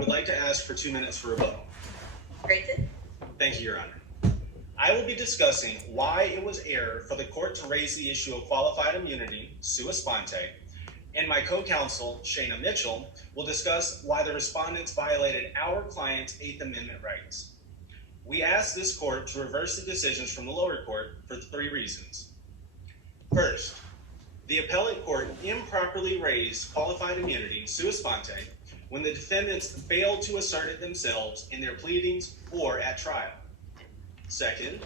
would like to ask for 2 minutes for rebuttal. Granted. Thank you, Your Honor. I will be discussing why it was error for the court to raise the issue of qualified immunity sua sponte, and my co-counsel, Shayna Mitchell, will discuss why the respondents violated our client's Eighth Amendment rights. We ask this court to reverse the decisions from the lower court for 3 reasons. First, the appellate court improperly raised qualified immunity sua sponte when the defendants failed to assert it themselves in their pleadings or at trial. Second,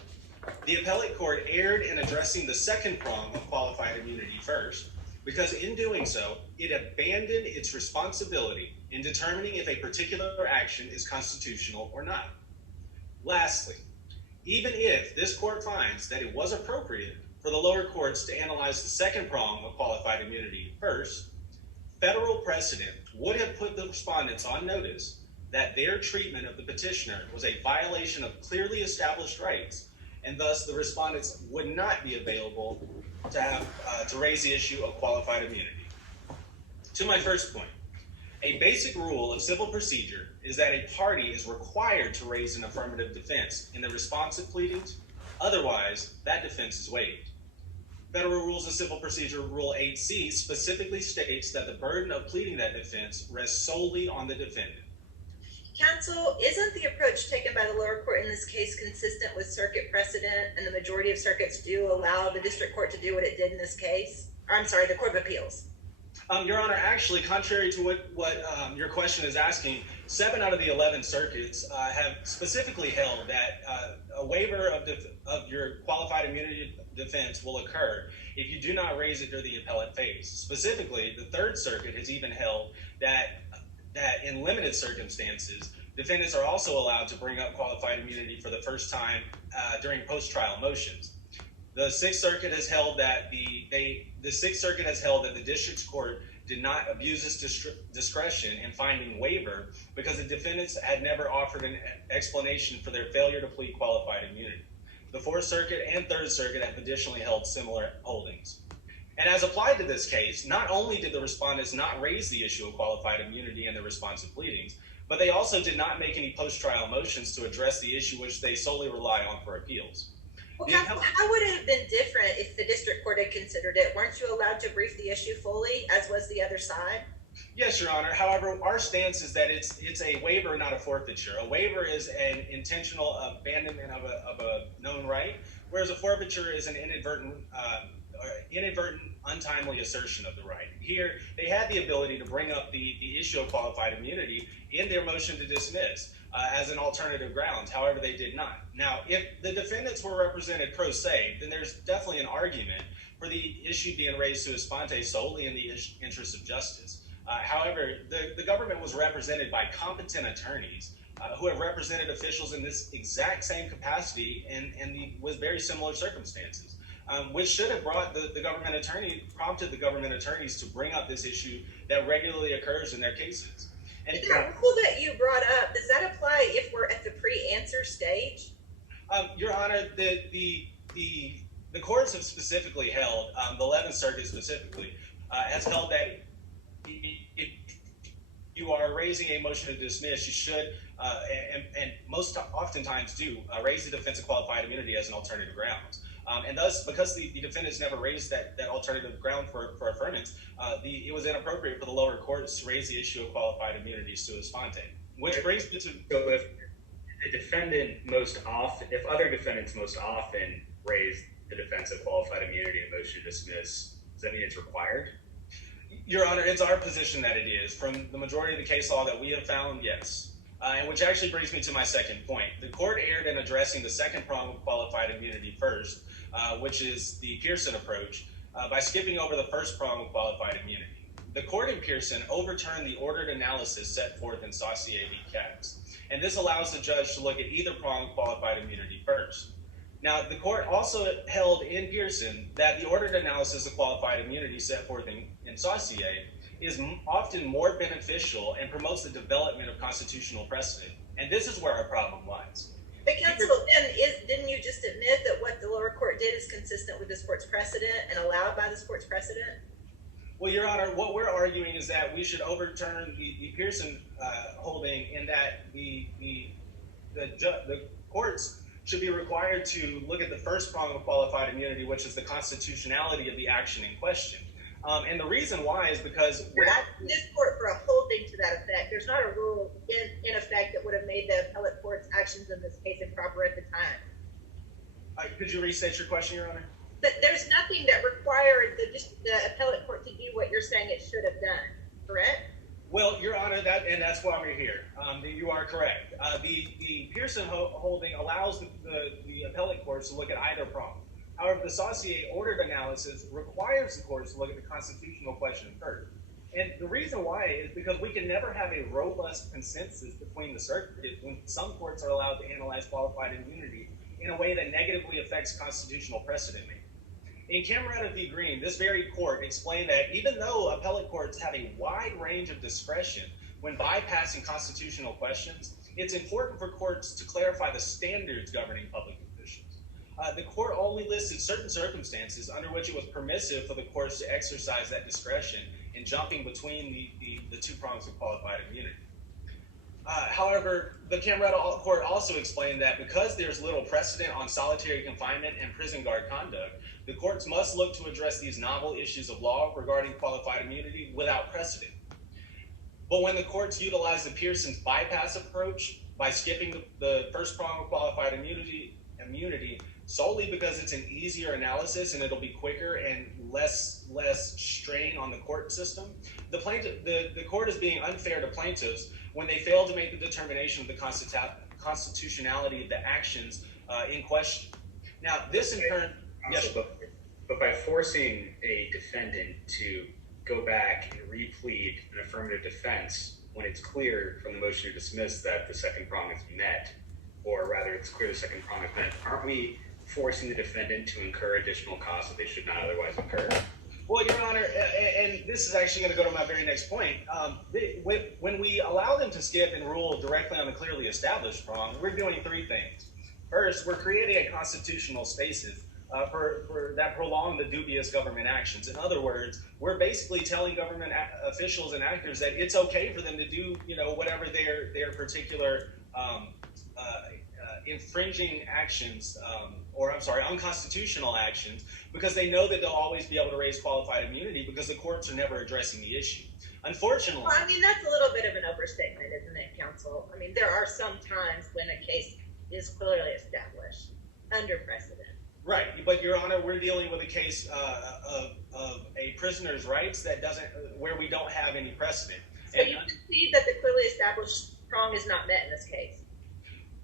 the appellate court erred in addressing the second prong of qualified immunity first, because in doing so, it abandoned its responsibility in determining if a particular action is constitutional or not. Lastly, even if this court finds that it was appropriate for the lower courts to analyze the second prong of qualified immunity first, federal precedent would have put the respondents on notice that their treatment of the petitioner was a violation of clearly established rights, and thus the respondents would not be available to raise the issue of qualified immunity. To my first point, a basic rule of civil procedure is that a party is required to raise an affirmative defense in the responsive pleadings, otherwise that defense is waived. Federal Rules of Civil Procedure Rule 8C specifically states that the burden of pleading that defense rests solely on the defendant. Counsel, isn't the approach taken by the lower court in this case consistent with circuit precedent, and the majority of circuits do allow the district court to do what it did in this case? Or I'm sorry, the Court of Appeals. Your Honor, actually, contrary to what your question is asking, 7 out of the 11 circuits have specifically held that a waiver of your qualified immunity defense will occur if you do not raise it during the appellate phase. Specifically, the Third Circuit has even held that in limited circumstances, defendants are also allowed to bring up qualified immunity for the first time during post-trial motions. The Sixth Circuit has held that the district court did not abuse its discretion in finding waiver because the defendants had never offered an explanation for their failure to plead qualified immunity. The Fourth Circuit and Third Circuit have additionally held similar holdings. And as applied to this case, not only did the respondents not raise the issue of qualified immunity in their responsive pleadings, but they also did not make any post-trial motions to address the issue which they solely rely on for appeals. Well, counsel, how would it have been different if the district court had considered it? Weren't you allowed to brief the issue fully, as was the other side? Yes, Your Honor. However, our stance is that it's a waiver, not a forfeiture. A waiver is an intentional abandonment of a known right, whereas a forfeiture is an inadvertent, untimely assertion of the right. Here, they had the ability to bring up the issue of qualified immunity in their motion to dismiss as an alternative ground. However, they did not. Now, if the defendants were represented pro se, then there's definitely an argument for the issue being raised sua sponte solely in the interest of justice. However, the government was represented by competent attorneys who have represented officials in this exact same capacity and with very similar circumstances, which should have prompted the government attorneys to bring up this issue that regularly occurs in their cases. And the rule that you brought up, does that apply if we're at the pre-answer stage? Your Honor, the courts have specifically held, the 11th Circuit specifically, has held that if you are raising a motion to dismiss, you should, and most oftentimes do, raise the defense of qualified immunity as an alternative ground. And thus, because the defendants never raised that alternative ground for affirmance, it was inappropriate for the lower courts to raise the issue of qualified immunity sua sponte. Which brings me to... So if other defendants most often raise the defense of qualified immunity in motion to dismiss, does that mean it's required? Your Honor, it's our position that it is. From the majority of the case law that we have found, yes. And which actually brings me to my second point. The court erred in addressing the second prong of qualified immunity first, which is the Pearson approach, by skipping over the first prong of qualified immunity. The court in Pearson overturned the ordered analysis set forth in Saucier v. Katz, and this allows the judge to look at either prong of qualified immunity first. Now, the court also held in Pearson that the ordered analysis of qualified immunity set forth in Saucier is often more beneficial and promotes the development of constitutional precedent. And this is where our problem lies. But counsel, didn't you just admit that what the lower court did is consistent with this court's precedent and allowed by this court's precedent? Well, Your Honor, what we're arguing is that we should overturn the Pearson holding, in that the courts should be required to look at the first prong of qualified immunity, which is the constitutionality of the action in question. And the reason why is because we're asking this court for a holding to that effect. There's not a rule in effect that would have made the appellate court's actions in this case improper at the time. Could you restate your question, Your Honor? There's nothing that required the appellate court to do what you're saying it should have done, correct? Well, Your Honor, that's why we're here. You are correct. The Pearson holding allows the appellate courts to look at either prong. However, the Saussure ordered analysis requires the courts to look at the constitutional question first. And the reason why is because we can never have a robust consensus between the circuits when some courts are allowed to analyze qualified immunity in a way that negatively affects constitutional precedent making. In Camerata v. Green, this very court explained that even though appellate courts have a wide range of discretion when bypassing constitutional questions, it's important for courts to clarify the standards governing public officials. The court only listed certain circumstances under which it was permissive for the courts to exercise that discretion in jumping between the two prongs of qualified immunity. However, the Camerata court also explained that because there's little precedent on solitary confinement and prison guard conduct, the courts must look to address these novel issues of law regarding qualified immunity without precedent. But when the courts utilize the Pearson's bypass approach by skipping the first prong of qualified immunity solely because it's an easier analysis and it'll be quicker and less strain on the court system, the court is being unfair to plaintiffs when they fail to make the determination of the constitutionality of the actions in question. Now, this in turn... Yes. But by forcing a defendant to go back and replead an affirmative defense when it's clear from the motion to dismiss that the second prong is met, or rather it's clear the second prong is met, aren't we forcing the defendant to incur additional costs that they should not otherwise incur? Well, Your Honor, and this is actually going to go to my very next point. When we allow them to skip and rule directly on the clearly established prong, we're doing three things. First, we're creating a constitutional spaces for that prolong the dubious government actions. In other words, we're basically telling government officials and actors that it's okay for them to do, whatever their particular infringing actions, unconstitutional actions, because they know that they'll always be able to raise qualified immunity because the courts are never addressing the issue. Unfortunately... Well, that's a little bit of an overstatement, isn't it, counsel? There are some times when a case is clearly established under precedent. Right, but Your Honor, we're dealing with a case of a prisoner's rights where we don't have any precedent. So you concede that the clearly established prong is not met in this case?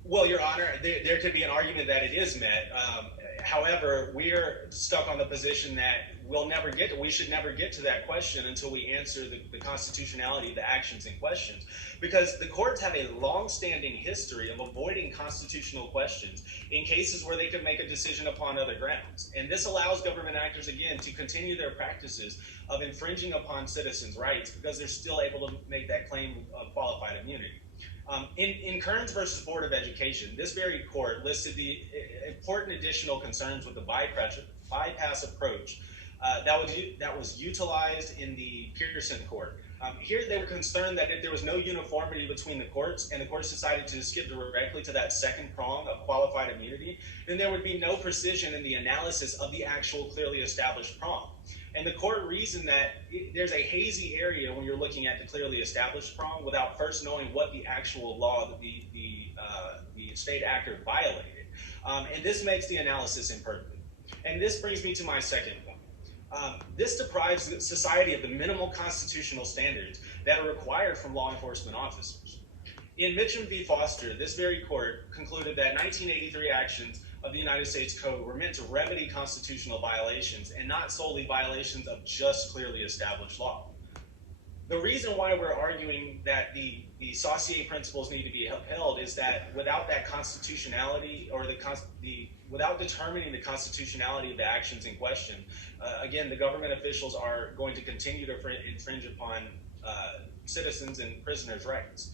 Well, Your Honor, there could be an argument that it is met. However, we're stuck on the position that we should never get to that question until we answer the constitutionality of the actions in question. Because the courts have a long-standing history of avoiding constitutional questions in cases where they could make a decision upon other grounds. And this allows government actors, again, to continue their practices of infringing upon citizens' rights because they're still able to make that claim of qualified immunity. In Kearns versus Board of Education, this very court listed the important additional concerns with the bypass approach that was utilized in the Pearson court. Here they were concerned that if there was no uniformity between the courts and the courts decided to skip directly to that second prong of qualified immunity, then there would be no precision in the analysis of the actual clearly established prong. And the court reasoned that there's a hazy area when you're looking at the clearly established prong without first knowing what the actual law that the state actor violated. And this makes the analysis imperfect. And this brings me to my second point. This deprives society of the minimal constitutional standards that are required from law enforcement officers. In Mitchum v. Foster, this very court concluded that 1983 actions of the United States Code were meant to remedy constitutional violations and not solely violations of just clearly established law. The reason why we're arguing that the Saussure principles need to be upheld is that without that constitutionality or without determining the constitutionality of the actions in question, again, the government officials are going to continue to infringe upon citizens and prisoners' rights.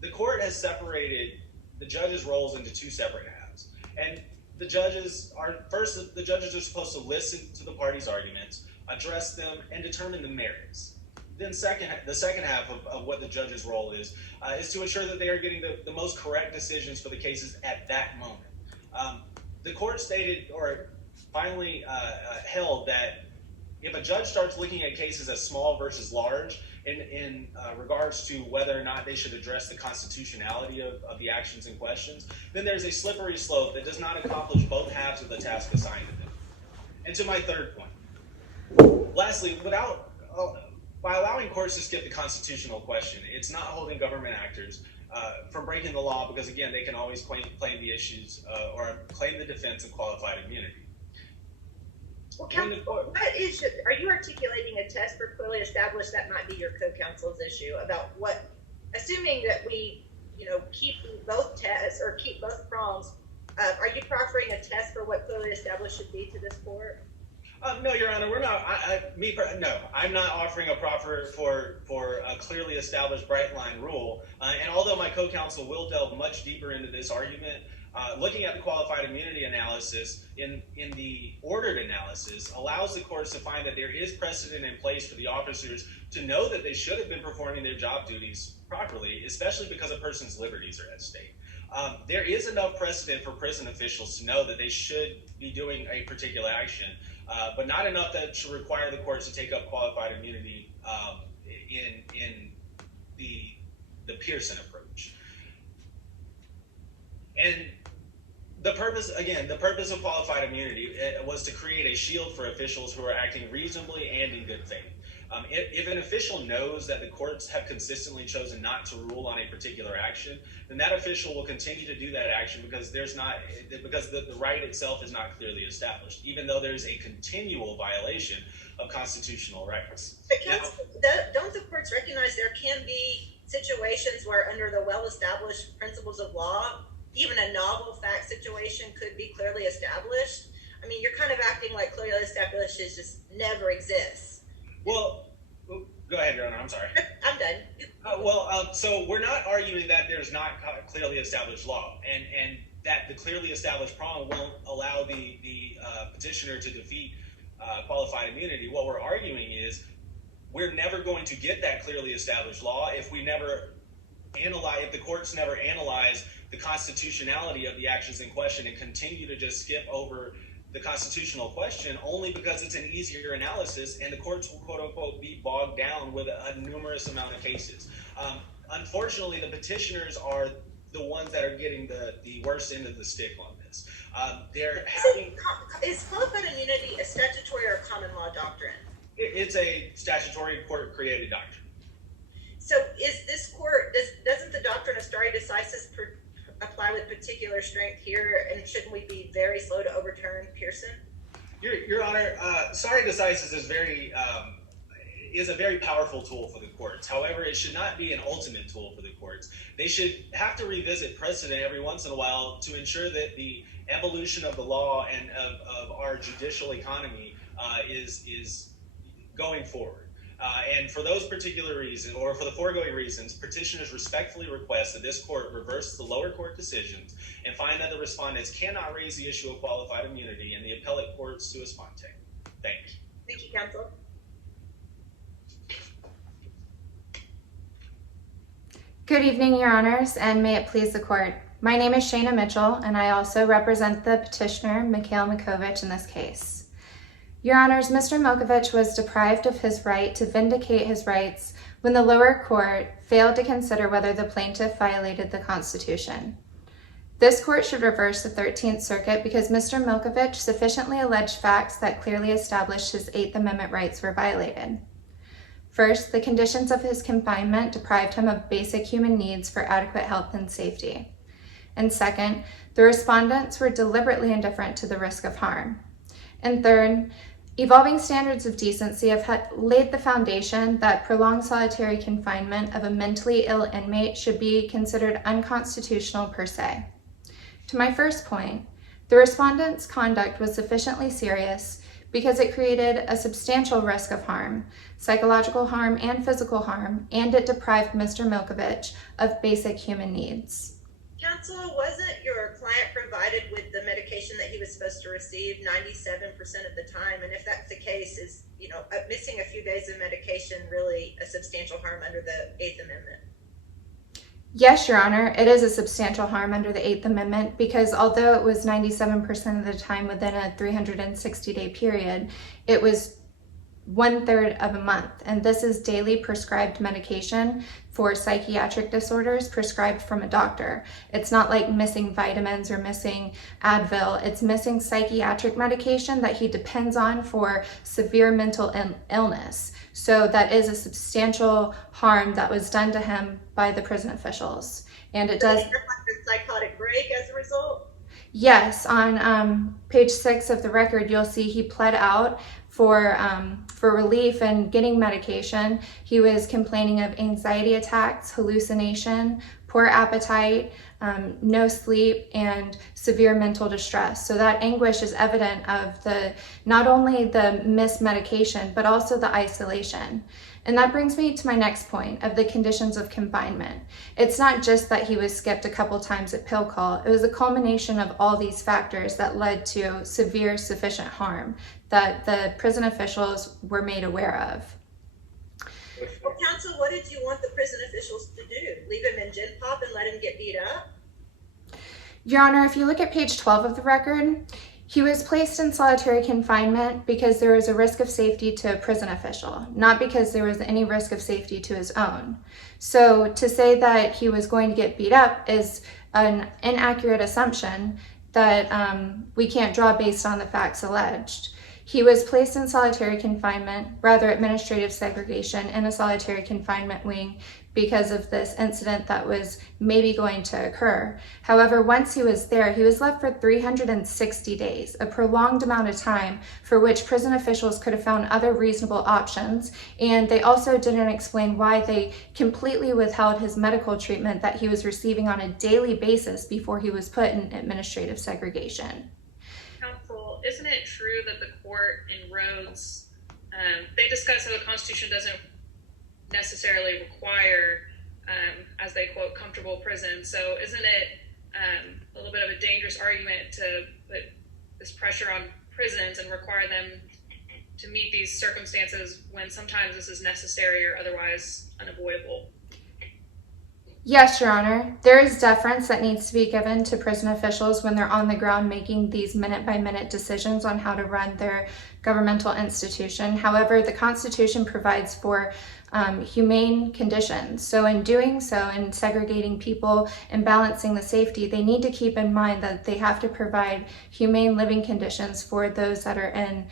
The court has separated the judges' roles into two separate halves. And the judges are supposed to listen to the parties' arguments, address them, and determine the merits. Then the second half of what the judge's role is to ensure that they are getting the most correct decisions for the cases at that moment. The court stated, or finally held, that if a judge starts looking at cases as small versus large in regards to whether or not they should address the constitutionality of the actions and questions, then there's a slippery slope that does not accomplish both halves of the task assigned to them. And to my third point, lastly, by allowing courts to skip the constitutional question, it's not holding government actors from breaking the law, because again, they can always claim the issues or claim the defense of qualified immunity. Well, counsel, are you articulating a test for clearly established? That might be your co-counsel's issue about what, assuming that we, keep both tests or keep both prongs. Are you proffering a test for what clearly established should be to this court? No, Your Honor, we're not. No, I'm not offering a proffer for a clearly established bright line rule. And although my co-counsel will delve much deeper into this argument, looking at the qualified immunity analysis in the ordered analysis allows the courts to find that there is precedent in place for the officers to know that they should have been performing their job duties properly, especially because a person's liberties are at stake. There is enough precedent for prison officials to know that they should be doing a particular action, but not enough that should require the courts to take up qualified immunity in the Pearson approach. And the purpose of qualified immunity was to create a shield for officials who are acting reasonably and in good faith. If an official knows that the courts have consistently chosen not to rule on a particular action, then that official will continue to do that action because the right itself is not clearly established, even though there's a continual violation of constitutional rights. But don't the courts recognize there can be situations where, under the well-established principles of law, even a novel fact situation could be clearly established? I mean, you're kind of acting like clearly established just never exists. Well, go ahead, Your Honor. I'm sorry. I'm done. So we're not arguing that there's not clearly established law, and that the clearly established prong won't allow the petitioner to defeat qualified immunity. What we're arguing is we're never going to get that clearly established law if the courts never analyze the constitutionality of the actions in question and continue to just skip over the constitutional question only because it's an easier analysis, and the courts will quote unquote be bogged down with a numerous amount of cases. Unfortunately, the petitioners are the ones that are getting the worst end of the stick on this. Is qualified immunity a statutory or common law doctrine? It's a statutory court created doctrine. So is this court, doesn't the doctrine of stare decisis apply with particular strength here, and shouldn't we be very slow to overturn Pearson? Your Honor, stare decisis is a very powerful tool for the courts. However, it should not be an ultimate tool for the courts. They should have to revisit precedent every once in a while to ensure that the evolution of the law and of our judicial economy is going forward. And for those particular reasons, or for the foregoing reasons, petitioners respectfully request that this court reverse the lower court decisions and find that the respondents cannot raise the issue of qualified immunity in the appellate courts sua sponte. Thank you. Thank you, counsel. Good evening, Your Honors, and may it please the court. My name is Shayna Mitchell, and I also represent the petitioner, Mikhail Mikovich, in this case. Your Honors, Mr. Milkovich was deprived of his right to vindicate his rights when the lower court failed to consider whether the plaintiff violated the Constitution. This court should reverse the 13th Circuit because Mr. Milkovich sufficiently alleged facts that clearly established his 8th Amendment rights were violated. First, the conditions of his confinement deprived him of basic human needs for adequate health and safety. And second, the respondents were deliberately indifferent to the risk of harm. And third, evolving standards of decency have laid the foundation that prolonged solitary confinement of a mentally ill inmate should be considered unconstitutional per se. To my first point, the respondent's conduct was sufficiently serious because it created a substantial risk of harm, psychological harm and physical harm, and it deprived Mr. Milkovich of basic human needs. Counsel, wasn't your client provided with the medication that he was supposed to receive 97% of the time? And if that's the case, is missing a few days of medication really a substantial harm under the Eighth Amendment? Yes, Your Honor, it is a substantial harm under the Eighth Amendment because although it was 97% of the time within a 360-day period, it was 1/3 of a month. And this is daily prescribed medication for psychiatric disorders prescribed from a doctor. It's not like missing vitamins or missing Advil. It's missing psychiatric medication that he depends on for severe mental illness. So that is a substantial harm that was done to him by the prison officials. And it does. Like a psychotic break as a result? Yes, on page 6 of the record, you'll see he pled out for relief and getting medication. He was complaining of anxiety attacks, hallucination, poor appetite, no sleep, and severe mental distress. So that anguish is evident of not only the missed medication, but also the isolation. And that brings me to my next point of the conditions of confinement. It's not just that he was skipped a couple times at pill call. It was a culmination of all these factors that led to severe sufficient harm that the prison officials were made aware of. Well, counsel, what did you want the prison officials to do? Leave him in gin pop and let him get beat up? Your Honor, if you look at page 12 of the record, he was placed in solitary confinement because there was a risk of safety to a prison official, not because there was any risk of safety to his own. So to say that he was going to get beat up is an inaccurate assumption that we can't draw based on the facts alleged. He was placed in solitary confinement, rather administrative segregation, in a solitary confinement wing because of this incident that was maybe going to occur. However, once he was there, he was left for 360 days, a prolonged amount of time for which prison officials could have found other reasonable options. And they also didn't explain why they completely withheld his medical treatment that he was receiving on a daily basis before he was put in administrative segregation. Counsel, isn't it true that the court in Rhodes, they discuss how the Constitution doesn't necessarily require, as they quote, comfortable prison. So isn't it a little bit of a dangerous argument to put this pressure on prisons and require them to meet these circumstances when sometimes this is necessary or otherwise unavoidable? Yes, Your Honor. There is deference that needs to be given to prison officials when they're on the ground making these minute-by-minute decisions on how to run their governmental institution. However, the Constitution provides for humane conditions. So in doing so, in segregating people and balancing the safety, they need to keep in mind that they have to provide humane living conditions for those that are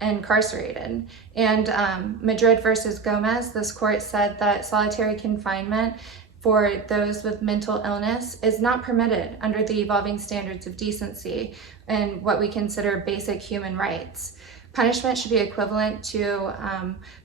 incarcerated. And Madrid versus Gomez, this court said that solitary confinement for those with mental illness is not permitted under the evolving standards of decency and what we consider basic human rights. Punishment should be equivalent to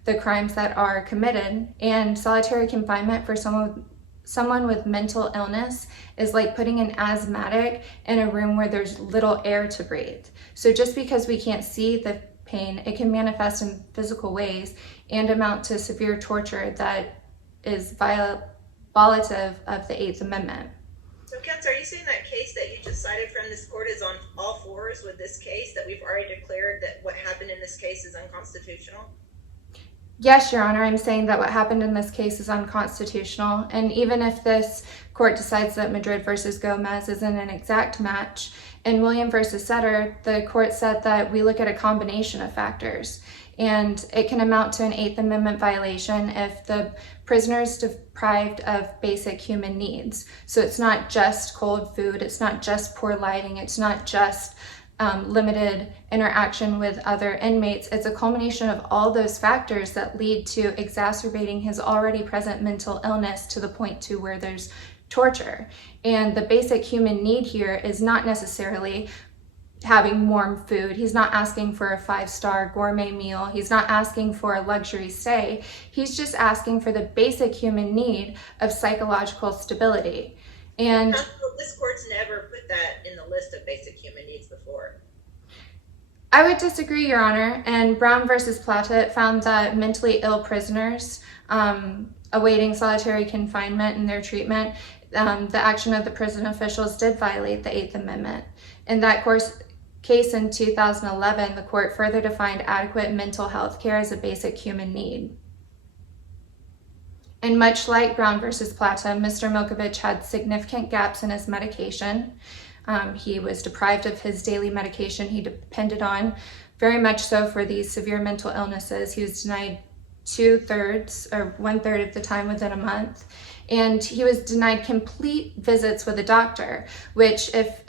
the crimes that are committed, and solitary confinement for someone with mental illness is like putting an asthmatic in a room where there's little air to breathe. So just because we can't see the pain, it can manifest in physical ways and amount to severe torture that is violative of the Eighth Amendment. So, counsel, are you saying that case that you just cited from this court is on all fours with this case, that we've already declared that what happened in this case is unconstitutional? Yes, Your Honor, I'm saying that what happened in this case is unconstitutional. And even if this court decides that Madrid versus Gomez isn't an exact match, in William versus Sutter, the court said that we look at a combination of factors. And it can amount to an Eighth Amendment violation if the prisoner is deprived of basic human needs. So it's not just cold food, it's not just poor lighting, it's not just limited interaction with other inmates. It's a culmination of all those factors that lead to exacerbating his already present mental illness to the point to where there's torture. And the basic human need here is not necessarily having warm food. He's not asking for a 5-star gourmet meal. He's not asking for a luxury stay. He's just asking for the basic human need of psychological stability. And this court's never put that in the list of basic human needs before. I would disagree, Your Honor. And Brown versus Plata found that mentally ill prisoners awaiting solitary confinement and their treatment, the action of the prison officials did violate the Eighth Amendment. And that case in 2011, the court further defined adequate mental health care as a basic human need. And much like Brown versus Plata, Mr. Milkovich had significant gaps in his medication. He was deprived of his daily medication he depended on, very much so for these severe mental illnesses. He was denied 2/3 or 1/3 of the time within a month. And he was denied complete visits with a doctor, which, if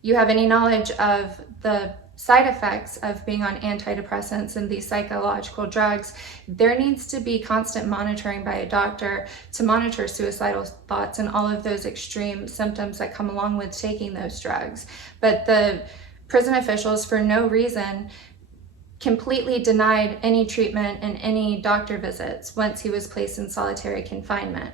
you have any knowledge of the side effects of being on antidepressants and these psychological drugs, there needs to be constant monitoring by a doctor to monitor suicidal thoughts and all of those extreme symptoms that come along with taking those drugs. But the prison officials, for no reason, completely denied any treatment and any doctor visits once he was placed in solitary confinement.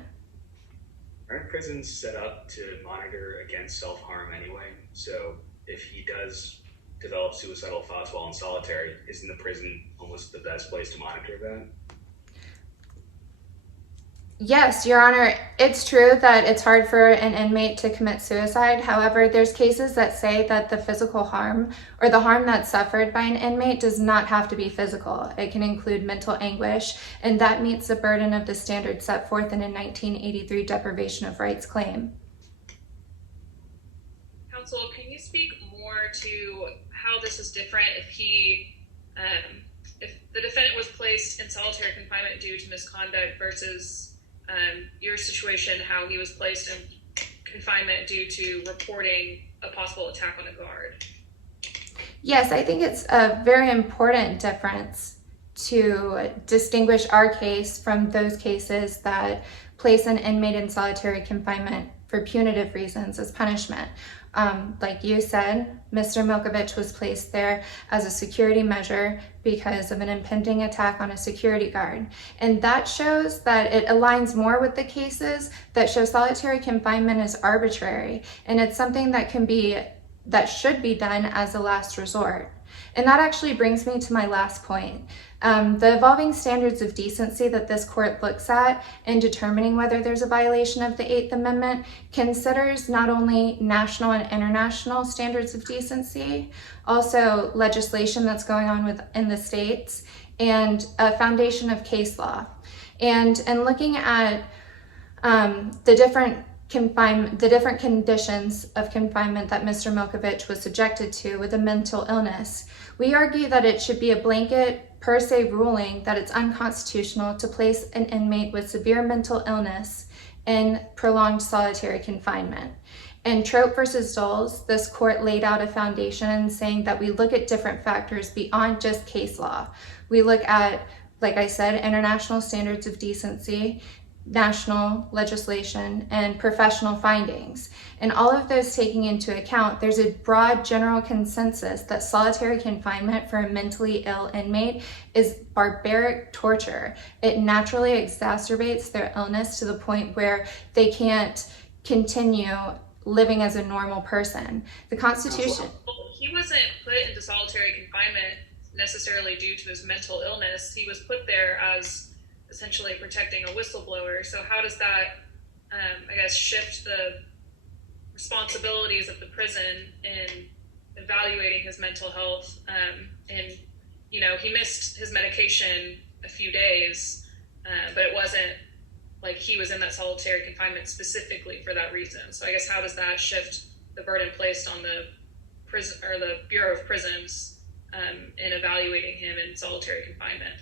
Aren't prisons set up to monitor against self-harm anyway? So if he does develop suicidal thoughts while in solitary, isn't the prison almost the best place to monitor that? Yes, Your Honor, it's true that it's hard for an inmate to commit suicide. However, there's cases that say that the physical harm or the harm that's suffered by an inmate does not have to be physical. It can include mental anguish, and that meets the burden of the standards set forth in a 1983 deprivation of rights claim. Counsel, can you speak more to how this is different if if the defendant was placed in solitary confinement due to misconduct versus your situation, how he was placed in confinement due to reporting a possible attack on a guard? Yes, I think it's a very important difference to distinguish our case from those cases that place an inmate in solitary confinement for punitive reasons as punishment. Like you said, Mr. Milkovich was placed there as a security measure because of an impending attack on a security guard. And that shows that it aligns more with the cases that show solitary confinement is arbitrary. And it's something that should be done as a last resort. And that actually brings me to my last point. The evolving standards of decency that this court looks at in determining whether there's a violation of the 8th Amendment considers not only national and international standards of decency, also legislation that's going on within the states, and a foundation of case law. And looking at the different conditions of confinement that Mr. Milkovich was subjected to with a mental illness, we argue that it should be a blanket per se ruling that it's unconstitutional to place an inmate with severe mental illness in prolonged solitary confinement. In Trope versus Doles, this court laid out a foundation saying that we look at different factors beyond just case law. We look at, like I said, international standards of decency, national legislation, and professional findings. And all of those taking into account, there's a broad general consensus that solitary confinement for a mentally ill inmate is barbaric torture. It naturally exacerbates their illness to the point where they can't continue living as a normal person. The Constitution... He wasn't put into solitary confinement necessarily due to his mental illness. He was put there as essentially protecting a whistleblower. So how does that, shift the responsibilities of the prison in evaluating his mental health? He missed his medication a few days, but it wasn't like he was in that solitary confinement specifically for that reason. So I guess how does that shift the burden placed on the prison or the Bureau of Prisons in evaluating him in solitary confinement?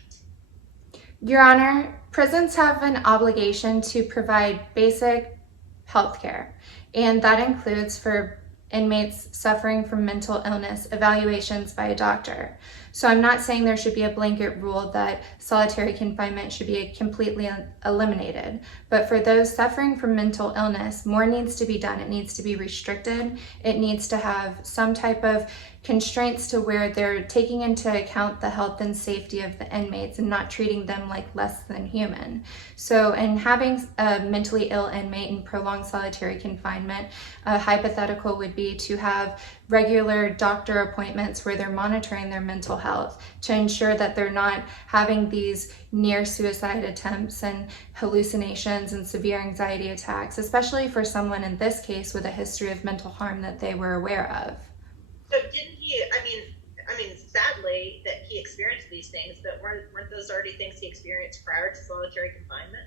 Your Honor, prisons have an obligation to provide basic health care, and that includes for inmates suffering from mental illness evaluations by a doctor. So I'm not saying there should be a blanket rule that solitary confinement should be completely eliminated, but for those suffering from mental illness, more needs to be done. It needs to be restricted. It needs to have some type of constraints to where they're taking into account the health and safety of the inmates and not treating them like less than human. So in having a mentally ill inmate in prolonged solitary confinement, a hypothetical would be to have regular doctor appointments where they're monitoring their mental health to ensure that they're not having these near suicide attempts and hallucinations and severe anxiety attacks, especially for someone in this case with a history of mental harm that they were aware of. So didn't he, I mean, sadly that he experienced these things, but weren't those already things he experienced prior to solitary confinement?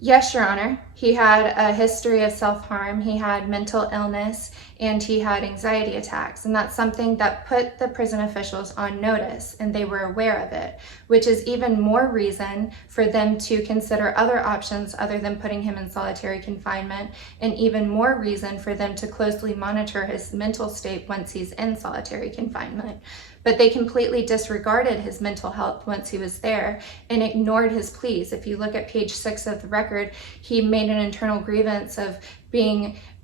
Yes, Your Honor. He had a history of self-harm, he had mental illness, and he had anxiety attacks. And that's something that put the prison officials on notice, and they were aware of it, which is even more reason for them to consider other options other than putting him in solitary confinement, and even more reason for them to closely monitor his mental state once he's in solitary confinement. But they completely disregarded his mental health once he was there and ignored his pleas. If you look at page 6 of the record, he made an internal grievance of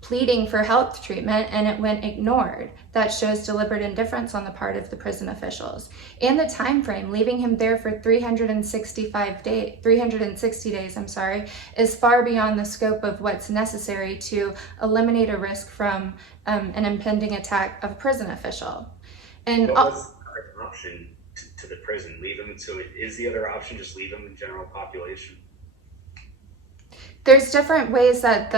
pleading for health treatment, and it went ignored. That shows deliberate indifference on the part of the prison officials. And the time frame, leaving him there for 360 days, is far beyond the scope of what's necessary to eliminate a risk from an impending attack of a prison official. And what was the other option to the prison? Leave him. So is the other option just leave him in general population? There's different ways that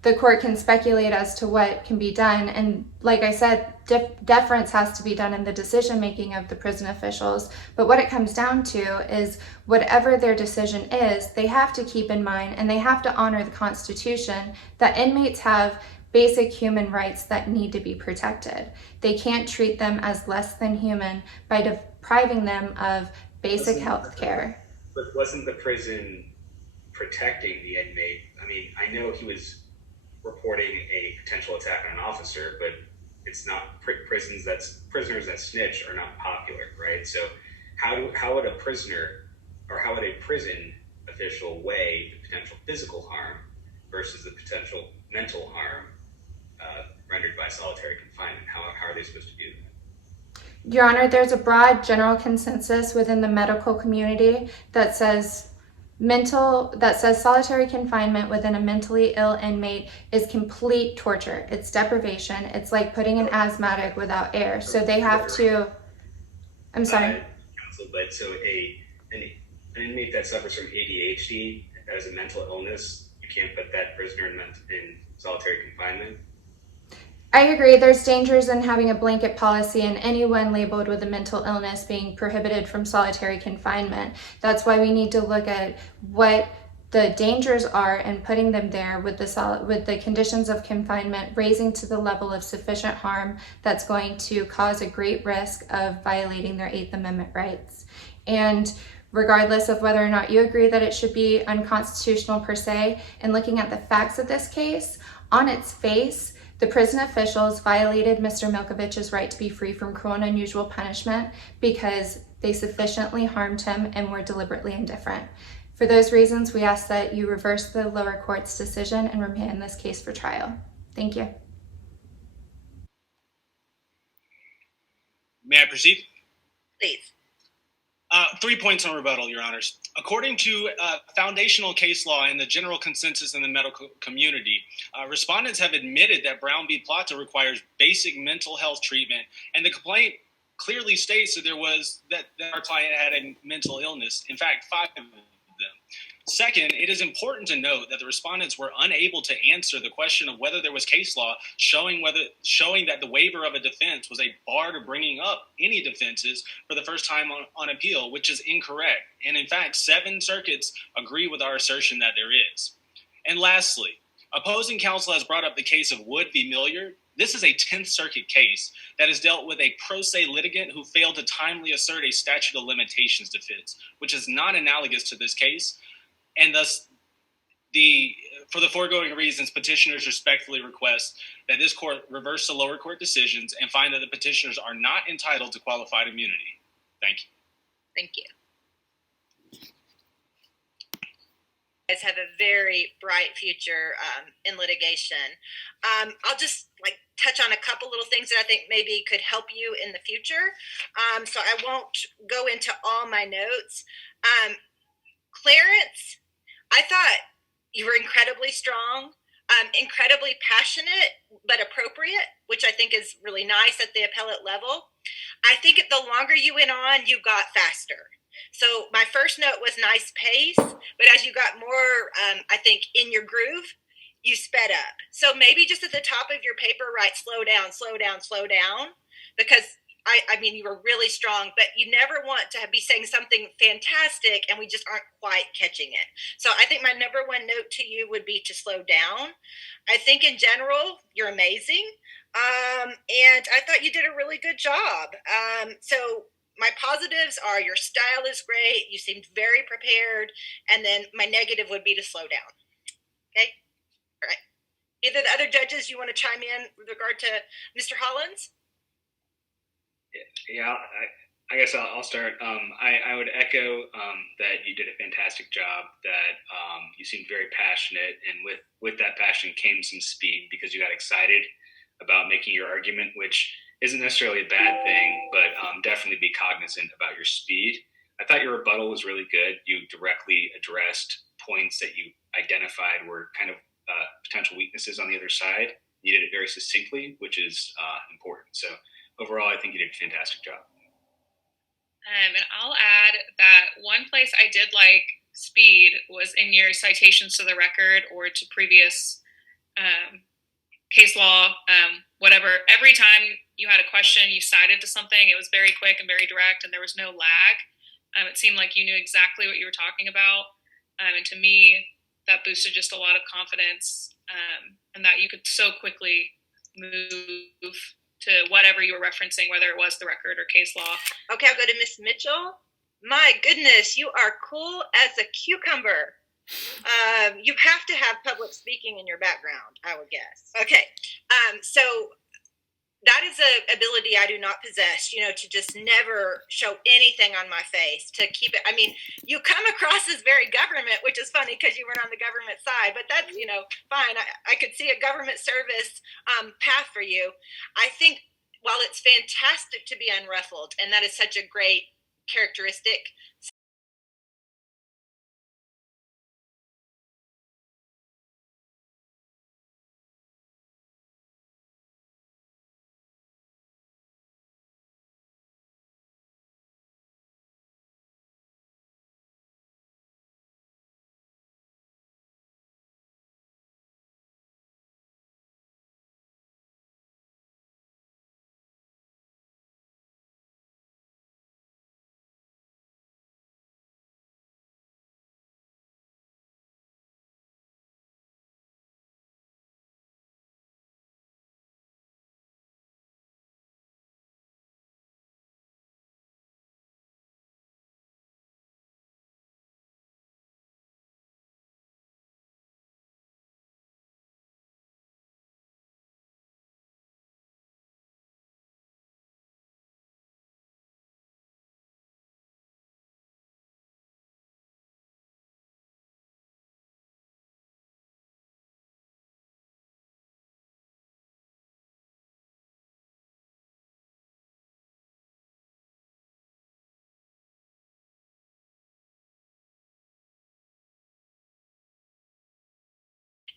the court can speculate as to what can be done. And like I said, deference has to be done in the decision making of the prison officials. But what it comes down to is whatever their decision is, they have to keep in mind, and they have to honor the Constitution, that inmates have basic human rights that need to be protected. They can't treat them as less than human by depriving them of basic health care. But wasn't the prison protecting the inmate? I mean, I know he was reporting a potential attack on an officer, but it's not prisoners that snitch are not popular, right? So how would a prisoner or how would a prison official weigh the potential physical harm versus the potential mental harm rendered by solitary confinement? How are they supposed to do that? Your Honor, there's a broad general consensus within the medical community that says solitary confinement within a mentally ill inmate is complete torture. It's deprivation. It's like putting an asthmatic without air. So they have to, I'm sorry. Counsel, but so an inmate that suffers from ADHD, that is a mental illness, you can't put that prisoner in solitary confinement? I agree. There's dangers in having a blanket policy and anyone labeled with a mental illness being prohibited from solitary confinement. That's why we need to look at what the dangers are and putting them there with the conditions of confinement raising to the level of sufficient harm that's going to cause a great risk of violating their Eighth Amendment rights. And regardless of whether or not you agree that it should be unconstitutional per se, and looking at the facts of this case, on its face, the prison officials violated Mr. Milkovich's right to be free from cruel and unusual punishment because they sufficiently harmed him and were deliberately indifferent. For those reasons, we ask that you reverse the lower court's decision and remand this case for trial. Thank you. May I proceed? Please. 3 points on rebuttal, Your Honors. According to foundational case law and the general consensus in the medical community, respondents have admitted that Brown v. Plata requires basic mental health treatment, and the complaint clearly states that our client had a mental illness. In fact, 5 of them. Second, it is important to note that the respondents were unable to answer the question of whether there was case law showing that the waiver of a defense was a bar to bringing up any defenses for the first time on appeal, which is incorrect. And in fact, 7 circuits agree with our assertion that there is. And lastly, opposing counsel has brought up the case of Wood v. Milliard. This is a 10th Circuit case that has dealt with a pro se litigant who failed to timely assert a statute of limitations defense, which is not analogous to this case. And thus, for the foregoing reasons, petitioners respectfully request that this court reverse the lower court decisions and find that the petitioners are not entitled to qualified immunity. Thank you. Thank you. You guys have a very bright future in litigation. I'll just touch on a couple little things that I think maybe could help you in the future. So I won't go into all my notes. Clarence, I thought you were incredibly strong, incredibly passionate, but appropriate, which I think is really nice at the appellate level. I think the longer you went on, you got faster. So my first note was nice pace, but as you got more, I think, in your groove, you sped up. So maybe just at the top of your paper, write slow down, slow down, slow down, because I mean, you were really strong, but you never want to be saying something fantastic and we just aren't quite catching it. So I think my number one note to you would be to slow down. I think in general, you're amazing. And I thought you did a really good job. So my positives are your style is great. You seemed very prepared. And then my negative would be to slow down. Okay. All right. Either the other judges, you want to chime in with regard to Mr. Hollins? Yeah, I guess I'll start. I would echo that you did a fantastic job, that you seemed very passionate, and with that passion came some speed because you got excited about making your argument, which isn't necessarily a bad thing, but definitely be cognizant about your speed. I thought your rebuttal was really good. You directly addressed points that you identified were kind of potential weaknesses on the other side. You did it very succinctly, which is important. So overall, I think you did a fantastic job. And I'll add that one place I did like speed was in your citations to the record or to previous case law, whatever. Every time you had a question, you cited to something. It was very quick and very direct, and there was no lag. It seemed like you knew exactly what you were talking about. And to me, that boosted just a lot of confidence, and that you could so quickly move to whatever you were referencing, whether it was the record or case law. Okay, I'll go to Miss Mitchell. My goodness, you are cool as a cucumber. You have to have public speaking in your background, I would guess. Okay, so that is an ability I do not possess, to just never show anything on my face, to keep it. I mean, you come across as very government, which is funny because you weren't on the government side, but that's, fine. I could see a government service path for you. I think while it's fantastic to be unruffled, and that is such a great characteristic,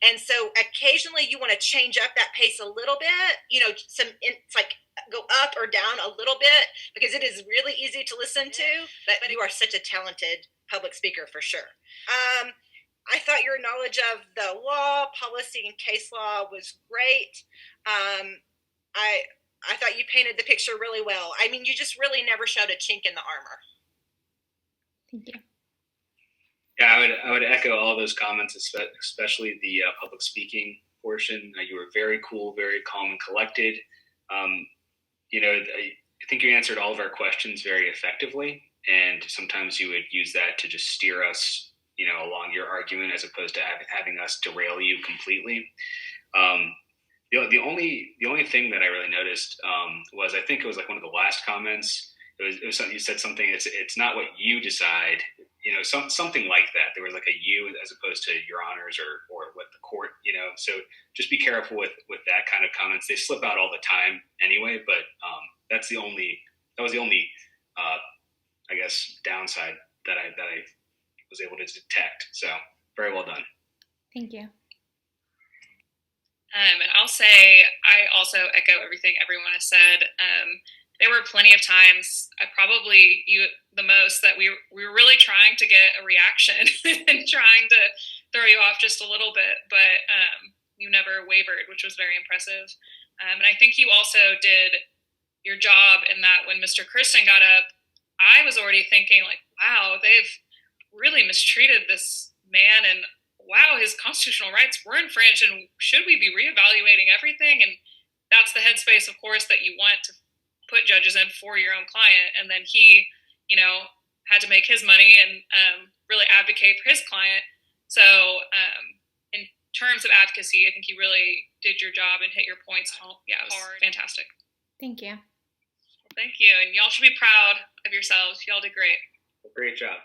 and so occasionally you want to change up that pace a little bit, it's like go up or down a little bit because it is really easy to listen to, but you are such a talented public speaker for sure. I thought your knowledge of the law, policy, and case law was great. I thought you painted the picture really well. I mean, you just really never showed a chink in the armor. Thank you. Yeah, I would echo all those comments, especially the public speaking portion. You were very cool, very calm and collected. I think you answered all of our questions very effectively, and sometimes you would use that to just steer us, along your argument as opposed to having us derail you completely. The only thing that I really noticed was, I think it was like one of the last comments. It was something you said, something. It's not what you decide. Something like that. There was like a you as opposed to your honors or what the court. So just be careful with that kind of comments. They slip out all the time anyway. But that was the only I guess downside that I was able to detect. So very well done. Thank you. And I'll say I also echo everything everyone has said. There were plenty of times, probably you the most, that we were really trying to get a reaction and trying to throw you off just a little bit, but you never wavered, which was very impressive. And I think you also did your job in that when Mr. Christian got up, I was already thinking, like, wow, they've really mistreated this man, and wow, his constitutional rights were infringed, and should we be reevaluating everything? And that's the headspace, of course, that you want to put judges in for your own client. And then he, had to make his money and really advocate for his client. So in terms of advocacy, I think you really did your job and hit your points home. Yeah, it was fantastic. Thank you. Thank you. And y'all should be proud of yourselves. Y'all did great. Great job.